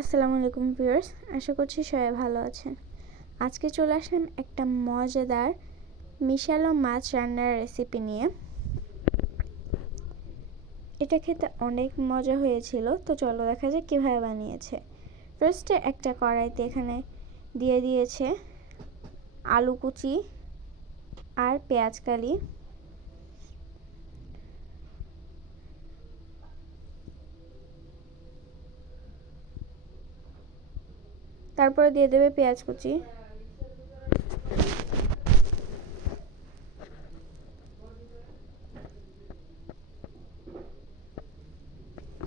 আসসালামু আলাইকুম ভিউয়ার্স, আশা করছি সবাই ভালো আছেন। আজকে চলে আসলাম একটা মজাদার মিশালো মাছ রান্নার রেসিপি নিয়ে। এটা খেতে অনেক মজা হয়েছিল, তো চলো দেখা যাক কীভাবে বানিয়েছে। ফার্স্টে একটা কড়াইতে এখানে দিয়ে দিয়েছে আলু কুচি আর পেঁয়াজ কালি, তারপরে দিয়ে দেবে পেঁয়াজ কুচি,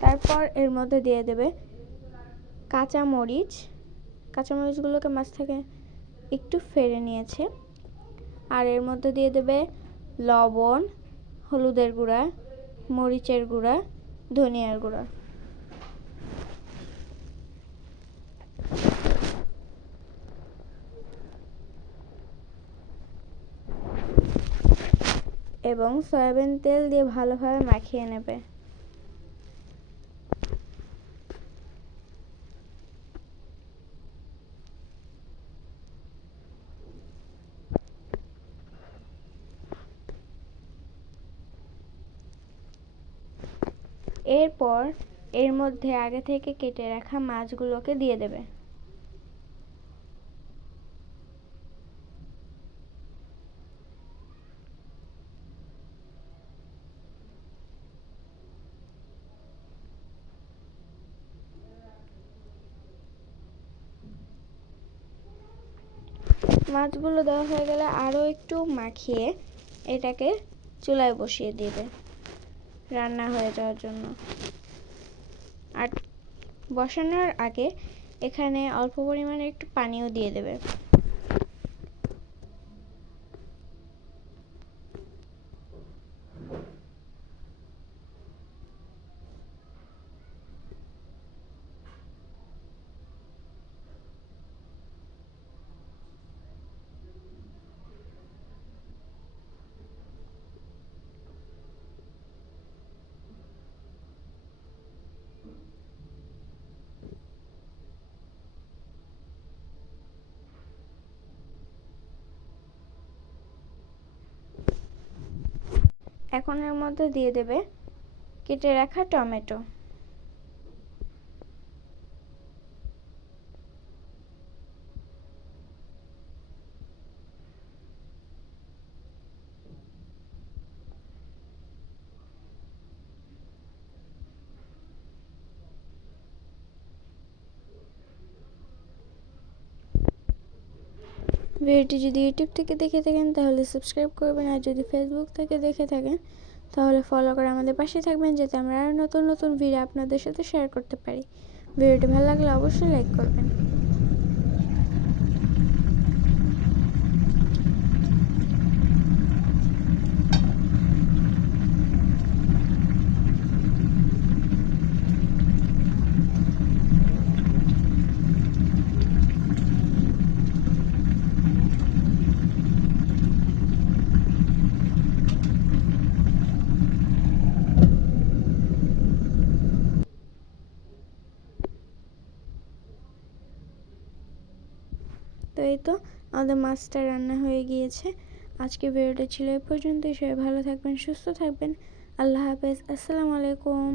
তারপর এর মধ্যে দিয়ে দেবে কাঁচামরিচগুলোকে মাছ থেকে একটু ফেলে নিয়েছে। আর এর মধ্যে দিয়ে দেবে লবণ, হলুদের গুঁড়া, মরিচের গুঁড়া, ধনিয়ার গুঁড়া। এবং সয়াবিন তেল দিয়ে ভালোভাবে মাখিয়ে নেবে। এরপর এর মধ্যে আগে থেকে কেটে রাখা মাছগুলোকে দিয়ে দেবে। মাছগুলো দেওয়া হয়ে গেলে আরও একটু মাখিয়ে এটাকে চুলায় বসিয়ে দেবে রান্না হয়ে যাওয়ার জন্য। আর বসানোর আগে এখানে অল্প পরিমাণে একটু পানিও দিয়ে দেবে। এখন এর মধ্যে দিয়ে দেবে কেটে রাখা টমেটো। ভিডিওটি যদি ইউটিউব থেকে দেখে থাকেন তাহলে সাবস্ক্রাইব করবেন, আর যদি ফেসবুক থেকে দেখে থাকেন তাহলে ফলো করে আমাদের পাশে থাকবেন, যাতে আমরা আরও নতুন নতুন ভিডিও আপনাদের সাথে শেয়ার করতে পারি। ভিডিওটি ভালো লাগলে অবশ্যই লাইক করবেন। তো এই তো আমাদের মাছটা রান্না হয়ে গিয়েছে। আজকে ভিডিওটা ছিল এই পর্যন্তই। সবাই ভালো থাকবেন, সুস্থ থাকবেন। আল্লাহ হাফেজ, আসসালামু আলাইকুম।